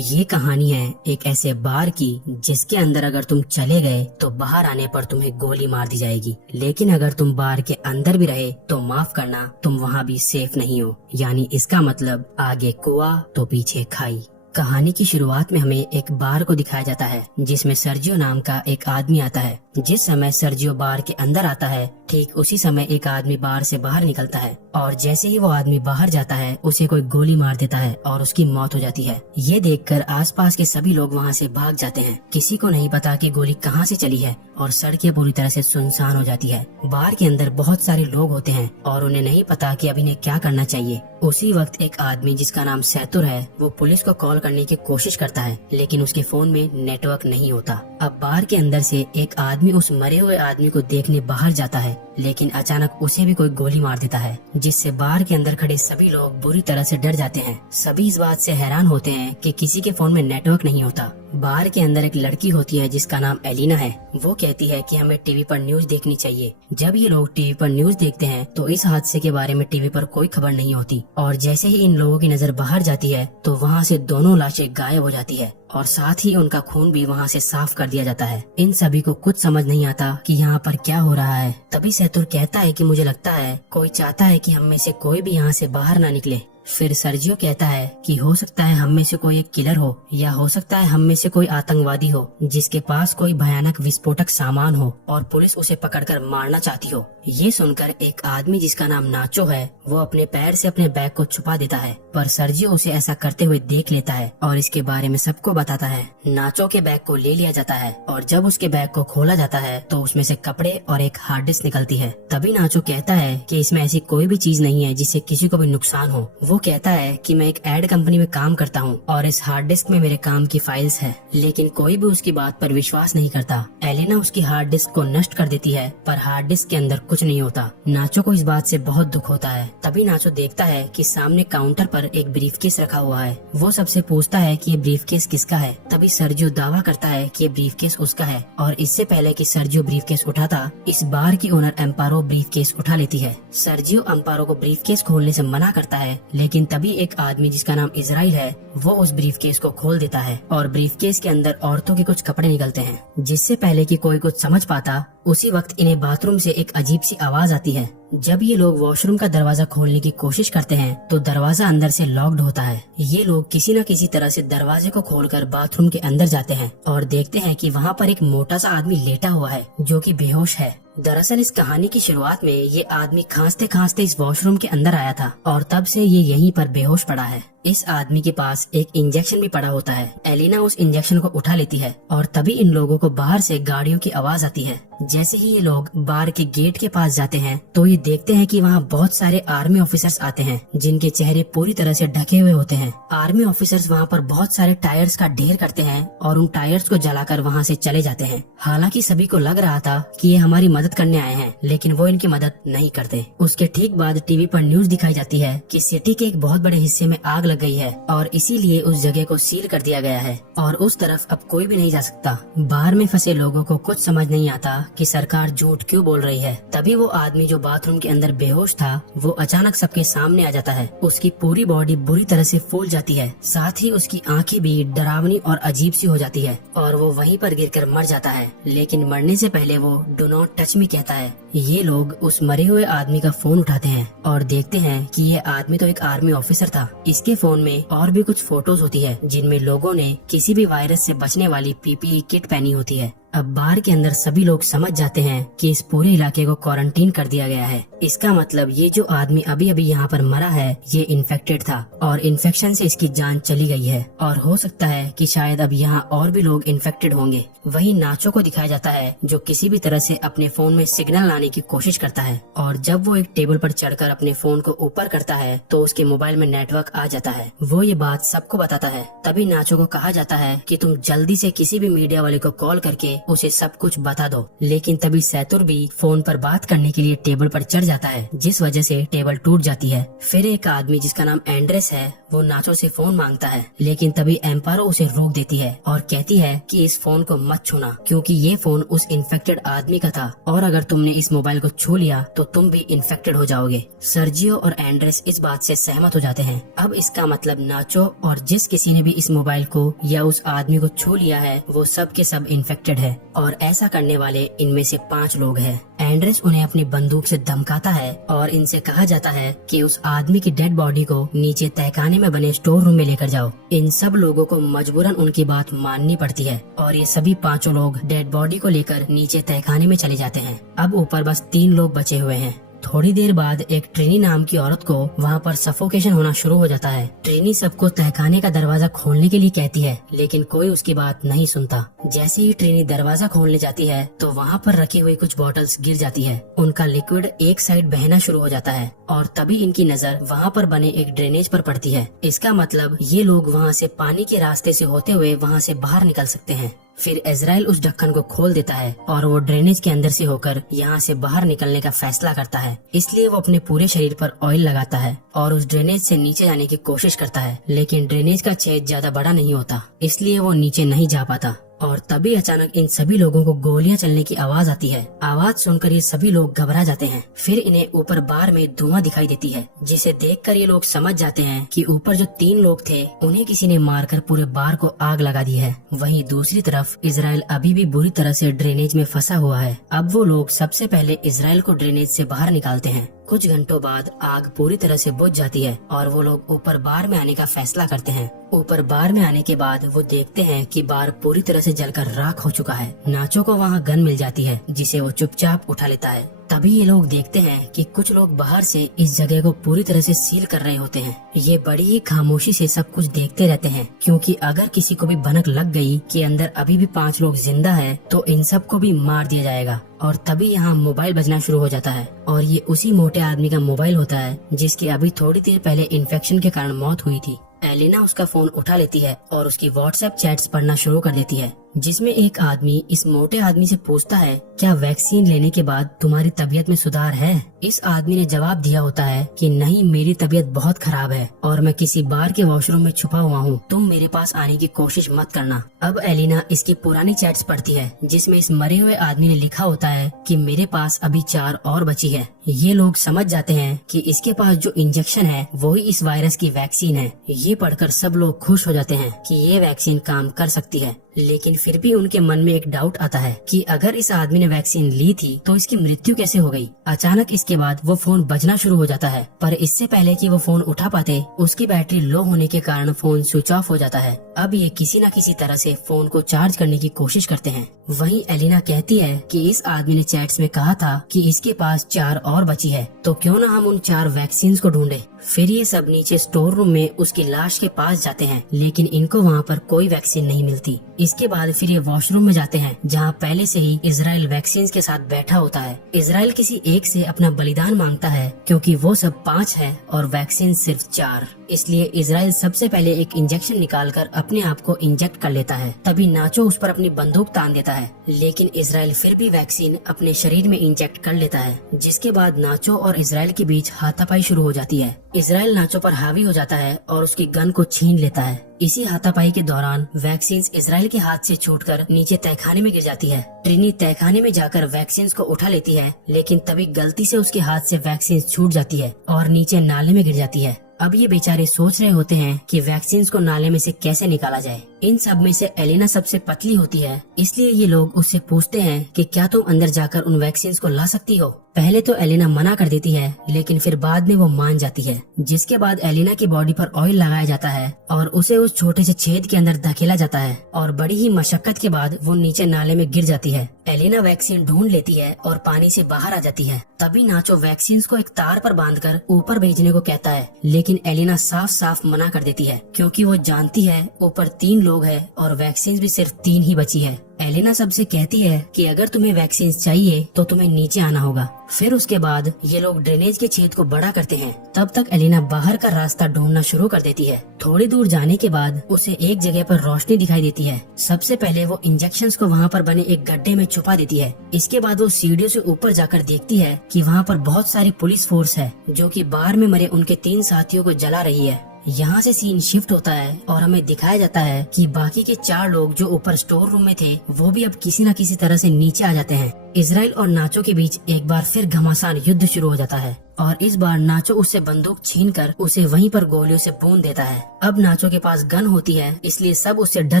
ये कहानी है एक ऐसे बार की जिसके अंदर अगर तुम चले गए तो बाहर आने पर तुम्हें गोली मार दी जाएगी, लेकिन अगर तुम बार के अंदर भी रहे तो माफ करना, तुम वहाँ भी सेफ नहीं हो। यानी इसका मतलब आगे कुआं तो पीछे खाई। कहानी की शुरुआत में हमें एक बार को दिखाया जाता है जिसमें सर्जियो नाम का एक आदमी आता है। जिस समय सर्जियो बार के अंदर आता है ठीक उसी समय एक आदमी बार से बाहर निकलता है और जैसे ही वो आदमी बाहर जाता है उसे कोई गोली मार देता है और उसकी मौत हो जाती है। ये देखकर आसपास के सभी लोग वहाँ से भाग जाते हैं। किसी को नहीं पता कि गोली कहाँ से चली है और सड़कें पूरी तरह से सुनसान हो जाती है। बार के अंदर बहुत सारे लोग होते हैं और उन्हें नहीं पता कि अब इन्हें क्या करना चाहिए। उसी वक्त एक आदमी जिसका नाम सैतुर है वो पुलिस को कॉल करने की कोशिश करता है, लेकिन उसके फोन में नेटवर्क नहीं होता। अब बार के अंदर से एक आदमी उस मरे हुए आदमी को देखने बाहर जाता है, लेकिन अचानक उसे भी कोई गोली मार देता है, जिससे बार के अंदर खड़े सभी लोग बुरी तरह से डर जाते हैं। सभी इस बात से हैरान होते हैं कि किसी के फोन में नेटवर्क नहीं होता। बार के अंदर एक लड़की होती है जिसका नाम एलिना है। वो कहती है कि हमें टीवी पर न्यूज देखनी चाहिए। जब ये लोग टीवी पर न्यूज देखते हैं तो इस हादसे के बारे में टीवी पर कोई खबर नहीं होती और जैसे ही इन लोगों की नजर बाहर जाती है तो वहाँ से दोनों लाशें गायब हो जाती है और साथ ही उनका खून भी वहाँ से साफ कर दिया जाता है। इन सभी को कुछ समझ नहीं आता कि यहाँ पर क्या हो रहा है। तभी सैतुर कहता है कि मुझे लगता है कोई चाहता है कि हम में से कोई भी यहाँ से बाहर ना निकले। फिर सर्जियो कहता है कि हो सकता है हम में से कोई एक किलर हो या हो सकता है हम में से कोई आतंकवादी हो जिसके पास कोई भयानक विस्फोटक सामान हो और पुलिस उसे पकड़कर मारना चाहती हो। ये सुनकर एक आदमी जिसका नाम नाचो है वो अपने पैर से अपने बैग को छुपा देता है, पर सर्जियो उसे ऐसा करते हुए देख लेता है और इसके बारे में सबको बताता है। नाचो के बैग को ले लिया जाता है और जब उसके बैग को खोला जाता है तो उसमें से कपड़े और एक हार्ड डिस्क निकलती है। तभी नाचो कहता है कि इसमें ऐसी कोई भी चीज नहीं है जिससे किसी को भी नुकसान हो। वो कहता है कि मैं एक एड कंपनी में काम करता हूँ और इस हार्ड डिस्क में मेरे काम की फाइल्स है, लेकिन कोई भी उसकी बात पर विश्वास नहीं करता। एलिना उसकी हार्ड डिस्क को नष्ट कर देती है, पर हार्ड डिस्क के अंदर कुछ नहीं होता। नाचो को इस बात से बहुत दुख होता है। तभी नाचो देखता है कि सामने काउंटर पर एक ब्रीफकेस रखा हुआ है। वो सबसे पूछता है कि ये ब्रीफकेस किसका है। तभी सर्जियो दावा करता है कि ये ब्रीफकेस उसका है और इससे पहले कि सर्जियो ब्रीफकेस उठाता इस बार की ओनर एम्पारो ब्रीफकेस उठा लेती है। सर्जियो एम्पारो को ब्रीफकेस खोलने से मना करता है, लेकिन तभी एक आदमी जिसका नाम इजराइल है वो उस ब्रीफकेस को खोल देता है और ब्रीफकेस के अंदर औरतों के कुछ कपड़े निकलते हैं। जिससे पहले कि कोई कुछ समझ पाता उसी वक्त इन्हें बाथरूम से एक अजीब सी आवाज आती है। जब ये लोग वॉशरूम का दरवाजा खोलने की कोशिश करते हैं तो दरवाजा अंदर से लॉक्ड होता है। ये लोग किसी न किसी तरह से दरवाजे को खोलकर बाथरूम के अंदर जाते हैं और देखते हैं कि वहाँ पर एक मोटा सा आदमी लेटा हुआ है जो कि बेहोश है। दरअसल इस कहानी की शुरुआत में ये आदमी खांसते खांसते इस वॉशरूम के अंदर आया था और तब से ये यहीं पर बेहोश पड़ा है। इस आदमी के पास एक इंजेक्शन भी पड़ा होता है। एलिना उस इंजेक्शन को उठा लेती है और तभी इन लोगों को बाहर से गाड़ियों की आवाज आती है। जैसे ही ये लोग बार के गेट के पास जाते हैं तो ये देखते हैं कि वहाँ बहुत सारे आर्मी ऑफिसर्स आते हैं जिनके चेहरे पूरी तरह से ढके हुए होते हैं। आर्मी ऑफिसर्स वहाँ पर बहुत सारे टायर्स का ढेर करते हैं और उन टायर्स को जलाकर वहाँ से चले जाते हैं। हालांकि सभी को लग रहा था कि ये हमारी मदद करने आए हैं, लेकिन वो इनकी मदद नहीं करते। उसके ठीक बाद टीवी पर न्यूज दिखाई जाती है कि सिटी के एक बहुत बड़े हिस्से में आग लग गई है और इसीलिए उस जगह को सील कर दिया गया है और उस तरफ अब कोई भी नहीं जा सकता। बाहर में फंसे लोगों को कुछ समझ नहीं आता कि सरकार झूठ क्यों बोल रही है। तभी वो आदमी जो बाथरूम के अंदर बेहोश था वो अचानक सबके सामने आ जाता है। उसकी पूरी बॉडी बुरी तरह से फूल जाती है, साथ ही उसकी आंखें भी डरावनी और अजीब सी हो जाती है और वो वहीं पर गिरकर मर जाता है। लेकिन मरने से पहले वो डू नॉट टच मी कहता है। ये लोग उस मरे हुए आदमी का फोन उठाते हैं और देखते हैं कि ये आदमी तो एक आर्मी ऑफिसर था। इसके फोन में और भी कुछ फोटोज होती है जिनमें लोगों ने किसी भी वायरस से बचने वाली पीपीई किट पहनी होती है। अब बार के अंदर सभी लोग समझ जाते हैं कि इस पूरे इलाके को क्वारंटीन कर दिया गया है। इसका मतलब ये जो आदमी अभी अभी यहाँ पर मरा है ये इन्फेक्टेड था और इन्फेक्शन से इसकी जान चली गई है और हो सकता है कि शायद अब यहाँ और भी लोग इन्फेक्टेड होंगे। वहीं नाचो को दिखाया जाता है जो किसी भी तरह से अपने फोन में सिग्नल लाने की कोशिश करता है और जब वो एक टेबल पर चढ़कर अपने फोन को ऊपर करता है तो उसके मोबाइल में नेटवर्क आ जाता है। वो ये बात सबको बताता है। तभी नाचो को कहा जाता है कि तुम जल्दी से किसी भी मीडिया वाले को कॉल करके उसे सब कुछ बता दो। लेकिन तभी सैतुर भी फोन पर बात करने के लिए टेबल पर चढ़ जाता है, जिस वजह से टेबल टूट जाती है। फिर एक आदमी जिसका नाम एंड्रेस है वो नाचो से फोन मांगता है, लेकिन तभी एम्पारो उसे रोक देती है और कहती है कि इस फोन को मत छूना, क्योंकि ये फोन उस इन्फेक्टेड आदमी का था और अगर तुमने इस मोबाइल को छू लिया तो तुम भी इन्फेक्टेड हो जाओगे। सर्जियो और एंड्रेस इस बात से सहमत हो जाते हैं। अब इसका मतलब नाचो और जिस किसी ने भी इस मोबाइल को या उस आदमी को छू लिया है वो सब के सब इन्फेक्टेड है और ऐसा करने वाले इनमें से 5 लोग हैं। एंड्रेस उन्हें अपनी बंदूक से धमकाता है और इनसे कहा जाता है कि उस आदमी की डेड बॉडी को नीचे तहखाने में बने स्टोर रूम में लेकर जाओ। इन सब लोगों को मजबूरन उनकी बात माननी पड़ती है और ये सभी 5 लोग डेड बॉडी को लेकर नीचे तहखाने में चले जाते हैं। अब ऊपर बस 3 लोग बचे हुए हैं। थोड़ी देर बाद एक ट्रेनी नाम की औरत को वहाँ पर सफोकेशन होना शुरू हो जाता है। ट्रेनी सबको तहखाने का दरवाजा खोलने के लिए कहती है, लेकिन कोई उसकी बात नहीं सुनता। जैसे ही ट्रेनी दरवाजा खोलने जाती है तो वहाँ पर रखी हुई कुछ बॉटल्स गिर जाती है। उनका लिक्विड एक साइड बहना शुरू हो जाता है और तभी इनकी नजर वहाँ पर बने एक ड्रेनेज पर पड़ती है। इसका मतलब ये लोग वहाँ से पानी के रास्ते से होते हुए वहाँ से बाहर निकल सकते हैं। फिर इजराइल उस ढक्कन को खोल देता है और वो ड्रेनेज के अंदर से होकर यहाँ से बाहर निकलने का फैसला करता है। इसलिए वो अपने पूरे शरीर पर ऑयल लगाता है और उस ड्रेनेज से नीचे जाने की कोशिश करता है, लेकिन ड्रेनेज का छेद ज्यादा बड़ा नहीं होता, इसलिए वो नीचे नहीं जा पाता। और तभी अचानक इन सभी लोगों को गोलियां चलने की आवाज आती है। आवाज सुनकर ये सभी लोग घबरा जाते हैं। फिर इन्हें ऊपर बार में धुआं दिखाई देती है, जिसे देखकर ये लोग समझ जाते हैं कि ऊपर जो 3 लोग थे उन्हें किसी ने मारकर पूरे बार को आग लगा दी है। वहीं दूसरी तरफ इजराइल अभी भी बुरी तरह से ड्रेनेज में फंसा हुआ है। अब वो लोग सबसे पहले इजराइल को ड्रेनेज से बाहर निकालते हैं। कुछ घंटों बाद आग पूरी तरह से बुझ जाती है और वो लोग ऊपर बार में आने का फैसला करते हैं। ऊपर बार में आने के बाद वो देखते हैं कि बार पूरी तरह से जलकर राख हो चुका है। नाचो को वहाँ गन मिल जाती है, जिसे वो चुपचाप उठा लेता है। तभी ये लोग देखते हैं कि कुछ लोग बाहर से इस जगह को पूरी तरह से सील कर रहे होते हैं। ये बड़ी ही खामोशी से सब कुछ देखते रहते हैं, क्योंकि अगर किसी को भी भनक लग गई कि अंदर अभी भी 5 लोग जिंदा हैं, तो इन सब को भी मार दिया जाएगा। और तभी यहाँ मोबाइल बजना शुरू हो जाता है और ये उसी मोटे आदमी का मोबाइल होता है जिसकी अभी थोड़ी देर पहले इन्फेक्शन के कारण मौत हुई थी। एलिना उसका फोन उठा लेती है और उसकी व्हाट्सएप चैट्स पढ़ना शुरू कर देती है, जिसमें एक आदमी इस मोटे आदमी से पूछता है, क्या वैक्सीन लेने के बाद तुम्हारी तबीयत में सुधार है? इस आदमी ने जवाब दिया होता है कि नहीं, मेरी तबीयत बहुत खराब है और मैं किसी बार के वॉशरूम में छुपा हुआ हूँ, तुम मेरे पास आने की कोशिश मत करना। अब एलिना इसकी पुरानी चैट्स पढ़ती है, जिसमें इस मरे हुए आदमी ने लिखा होता है कि मेरे पास अभी 4 और बची है। ये लोग समझ जाते हैं कि इसके पास जो इंजेक्शन है वही इस वायरस की वैक्सीन है। ये पढ़कर सब लोग खुश हो जाते हैं कि ये वैक्सीन काम कर सकती है, लेकिन फिर भी उनके मन में एक डाउट आता है कि अगर इस आदमी ने वैक्सीन ली थी तो इसकी मृत्यु कैसे हो गई। अचानक इसके बाद वो फोन बजना शुरू हो जाता है, पर इससे पहले कि वो फोन उठा पाते उसकी बैटरी लो होने के कारण फोन स्विच ऑफ हो जाता है। अब ये किसी न किसी तरह से फोन को चार्ज करने की कोशिश करते हैं। वहीं एलिना कहती है कि इस आदमी ने चैट्स में कहा था कि इसके पास 4 और बची है, तो क्यों न हम उन 4 वैक्सीन को ढूंढे। फिर ये सब नीचे स्टोर रूम में उसकी लाश के पास जाते हैं, लेकिन इनको वहाँ पर कोई वैक्सीन नहीं मिलती। इसके बाद फिर ये वॉशरूम में जाते हैं, जहाँ पहले से ही इजराइल वैक्सीन के साथ बैठा होता है। इजराइल किसी एक से अपना बलिदान मांगता है, क्योंकि वो सब 5 है और वैक्सीन सिर्फ 4। इसलिए इजराइल सबसे पहले एक इंजेक्शन निकालकर अपने आप को इंजेक्ट कर लेता है। तभी नाचो उस पर अपनी बंदूक तान देता है, लेकिन इजराइल फिर भी वैक्सीन अपने शरीर में इंजेक्ट कर लेता है। जिसके बाद नाचो और इजराइल के बीच हाथापाई शुरू हो जाती है। इजराइल नाचो पर हावी हो जाता है और उसकी गन को छीन लेता है। इसी हाथापाई के दौरान वैक्सीन इजराइल के हाथ से छूटकर नीचे तहखाने में गिर जाती है। ट्रिनी तहखाने में जाकर वैक्सीन को उठा लेती है, लेकिन तभी गलती से उसके हाथ से वैक्सीन छूट जाती है और नीचे नाले में गिर जाती है। अब ये बेचारे सोच रहे होते हैं कि वैक्सीन को नाले में से कैसे निकाला जाए। इन सब में से एलिना सबसे पतली होती है, इसलिए ये लोग उससे पूछते हैं कि क्या तुम अंदर जाकर उन वैक्सीन को ला सकती हो। पहले तो एलिना मना कर देती है, लेकिन फिर बाद में वो मान जाती है। जिसके बाद एलिना की बॉडी पर ऑयल लगाया जाता है और उसे उस छोटे से छेद के अंदर धकेला जाता है और बड़ी ही मशक्कत के बाद वो नीचे नाले में गिर जाती है। एलिना वैक्सीन ढूंढ लेती है और पानी से बाहर आ जाती है। तभी नाचो वैक्सीन को एक तार पर बांधकर ऊपर भेजने को कहता है, लेकिन एलिना साफ साफ मना कर देती है, क्योंकि वो जानती है ऊपर 3 लोग हैं और वैक्सीन भी सिर्फ 3 ही बची है। एलिना सबसे कहती है कि अगर तुम्हें वैक्सीन चाहिए तो तुम्हें नीचे आना होगा। फिर उसके बाद ये लोग ड्रेनेज के छेद को बड़ा करते हैं। तब तक एलिना बाहर का रास्ता ढूंढना शुरू कर देती है। थोड़ी दूर जाने के बाद उसे एक जगह पर रोशनी दिखाई देती है। सबसे पहले वो इंजेक्शंस को वहाँ पर बने एक गड्ढे में छुपा देती है। इसके बाद वो सीढ़ियों से ऊपर जाकर देखती है कि वहाँ पर बहुत सारी पुलिस फोर्स है, जो कि बार में मरे उनके 3 साथियों को जला रही है। यहाँ से सीन शिफ्ट होता है और हमें दिखाया जाता है कि बाकी के 4 लोग जो ऊपर स्टोर रूम में थे वो भी अब किसी न किसी तरह से नीचे आ जाते हैं। इजराइल और नाचो के बीच एक बार फिर घमासान युद्ध शुरू हो जाता है और इस बार नाचो उससे बंदूक छीनकर उसे वहीं पर गोलियों से भून देता है। अब नाचो के पास गन होती है, इसलिए सब उससे डर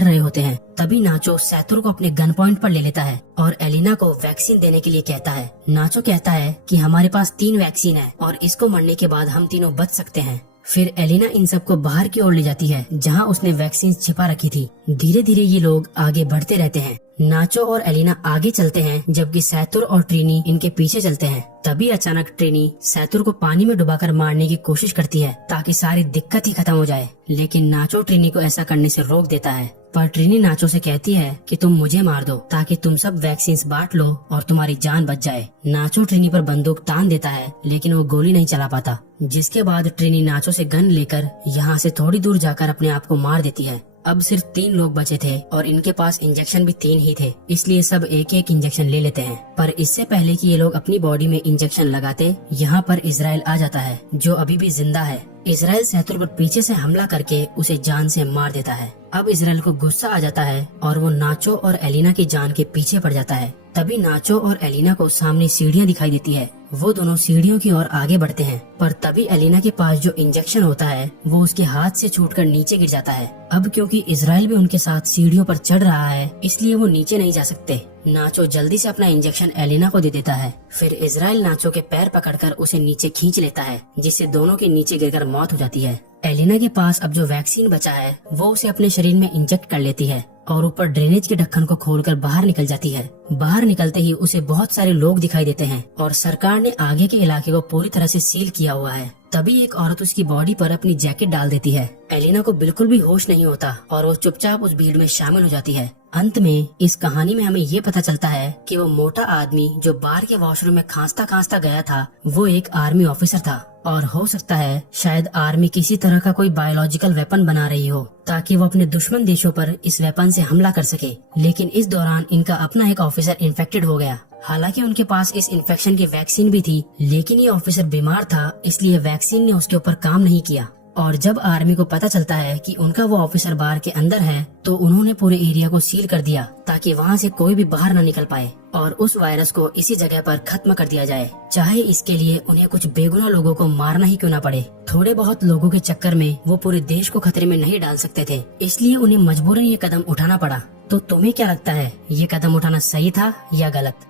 रहे होते हैं। तभी नाचो सैतुर को अपने गन पॉइंट पर ले लेता है और एलिना को वैक्सीन देने के लिए कहता है। नाचो कहता है कि हमारे पास 3 वैक्सीन है और इसको मरने के बाद हम तीनों बच सकते हैं। फिर एलिना इन सबको बाहर की ओर ले जाती है जहां उसने वैक्सीन छिपा रखी थी। धीरे धीरे ये लोग आगे बढ़ते रहते हैं। नाचो और एलिना आगे चलते हैं जबकि सैतुर और ट्रिनी इनके पीछे चलते हैं। तभी अचानक ट्रिनी सैतुर को पानी में डुबाकर मारने की कोशिश करती है ताकि सारी दिक्कत ही खत्म हो जाए, लेकिन नाचो ट्रिनी को ऐसा करने से रोक देता है। पर ट्रिनी नाचो से कहती है कि तुम मुझे मार दो ताकि तुम सब वैक्सीन बांट लो और तुम्हारी जान बच जाए। नाचो ट्रिनी पर बंदूक तान देता है लेकिन वो गोली नहीं चला पाता, जिसके बाद ट्रिनी नाचो से गन लेकर यहाँ से थोड़ी दूर जाकर अपने आप को मार देती है। अब सिर्फ 3 लोग बचे थे और इनके पास इंजेक्शन भी 3 ही थे, इसलिए सब एक एक इंजेक्शन ले लेते हैं। पर इससे पहले कि ये लोग अपनी बॉडी में इंजेक्शन लगाते, यहाँ पर इजराइल आ जाता है जो अभी भी जिंदा है। इजराइल सैतुर पर पीछे से हमला करके उसे जान से मार देता है। अब इजराइल को गुस्सा आ जाता है और वो नाचो और एलिना की जान के पीछे पड़ जाता है। तभी नाचो और एलिना को सामने सीढ़ियाँ दिखाई देती है। वो दोनों सीढ़ियों की ओर आगे बढ़ते हैं, पर तभी एलिना के पास जो इंजेक्शन होता है वो उसके हाथ से छूटकर नीचे गिर जाता है। अब क्योंकि इजराइल भी उनके साथ सीढ़ियों पर चढ़ रहा है, इसलिए वो नीचे नहीं जा सकते। नाचो जल्दी से अपना इंजेक्शन एलिना को दे देता है। फिर इजराइल नाचो के पैर पकड़कर उसे नीचे खींच लेता है, जिससे दोनों के नीचे गिरकर मौत हो जाती है। एलिना के पास अब जो वैक्सीन बचा है वो उसे अपने शरीर में इंजेक्ट कर लेती है और ऊपर ड्रेनेज के ढक्कन को खोलकर बाहर निकल जाती है। बाहर निकलते ही उसे बहुत सारे लोग दिखाई देते हैं और सरकार ने आगे के इलाके को पूरी तरह से सील किया हुआ है। तभी एक औरत उसकी बॉडी पर अपनी जैकेट डाल देती है। एलिना को बिल्कुल भी होश नहीं होता और वो चुपचाप उस भीड़ में शामिल हो जाती है। अंत में इस कहानी में हमें ये पता चलता है कि वो मोटा आदमी जो बाहर के वॉशरूम में खांसता खांसता गया था वो एक आर्मी ऑफिसर था और हो सकता है शायद आर्मी किसी तरह का कोई बायोलॉजिकल वेपन बना रही हो ताकि वो अपने दुश्मन देशों पर इस वेपन से हमला कर सके। लेकिन इस दौरान इनका अपना एक ऑफिसर इन्फेक्टेड हो गया। हालांकि उनके पास इस इन्फेक्शन की वैक्सीन भी थी, लेकिन ये ऑफिसर बीमार था, इसलिए वैक्सीन ने उसके ऊपर काम नहीं किया। और जब आर्मी को पता चलता है कि उनका वो ऑफिसर बार के अंदर है तो उन्होंने पूरे एरिया को सील कर दिया ताकि वहाँ से कोई भी बाहर न निकल पाए और उस वायरस को इसी जगह पर खत्म कर दिया जाए, चाहे इसके लिए उन्हें कुछ बेगुनाह लोगों को मारना ही क्यों न पड़े। थोड़े बहुत लोगों के चक्कर में वो पूरे देश को खतरे में नहीं डाल सकते थे, इसलिए उन्हें मजबूरन ये कदम उठाना पड़ा। तो तुम्हें क्या लगता है, ये कदम उठाना सही था या गलत?